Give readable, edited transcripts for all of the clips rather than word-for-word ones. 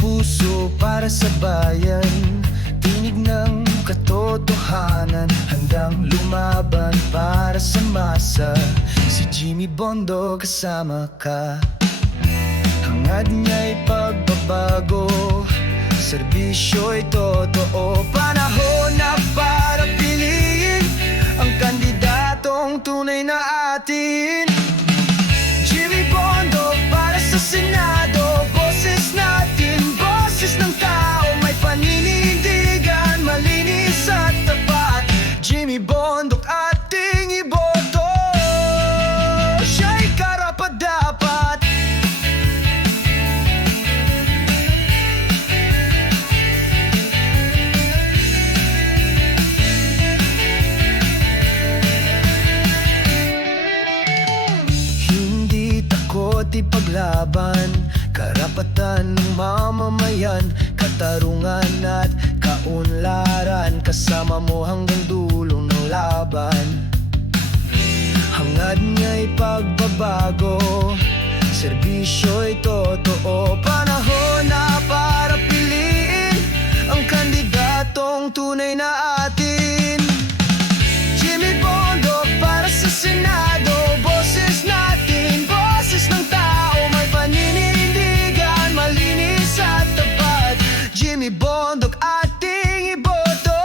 puso para sa bayan, tinig ng katotohanan, handang lumaban para sa masa. Si Jimmy Bondo kasama ka. Hangad niya'y pagbabago, serbisyo'y totoo. Panahon na para piliin ang kandidatong tunay na atin. Jimmy Bondo para sa Senado, boses natin, boses ng tao, may paninindigan, malinis at tapat. Jimmy Bondo ating iboto, siya'y karapat-dapat. Ipaglaban, karapatan ng mamamayan, katarungan at kaunlaran, kasama mo hanggang dulo ng laban. Hangad niya'y pagbabago, serbisyo'y totoo. Panahon na para piliin ang kandidatong tunay na atin. Jimmy Bondo para sa Senado, boses natin, boses ng tao, may paninindigan, malinis at tapat. Jimmy Bondo ating iboto,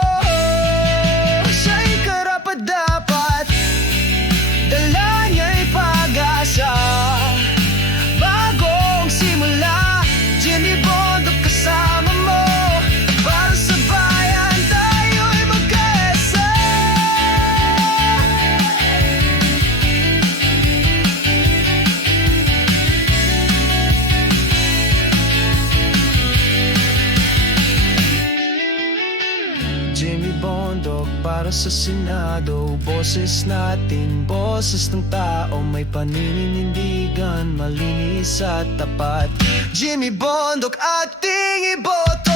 siya'y karapat-dapat. Dala niya'y pag-asa, bagong simula. Jimmy Bondo kasama mo, para sa bayan tayo'y magkaisa. Jimmy Bondo para sa Senado, boses natin, boses ng tao, may paninindigan, malinis at tapat. Jimmy Bondo ating iboto,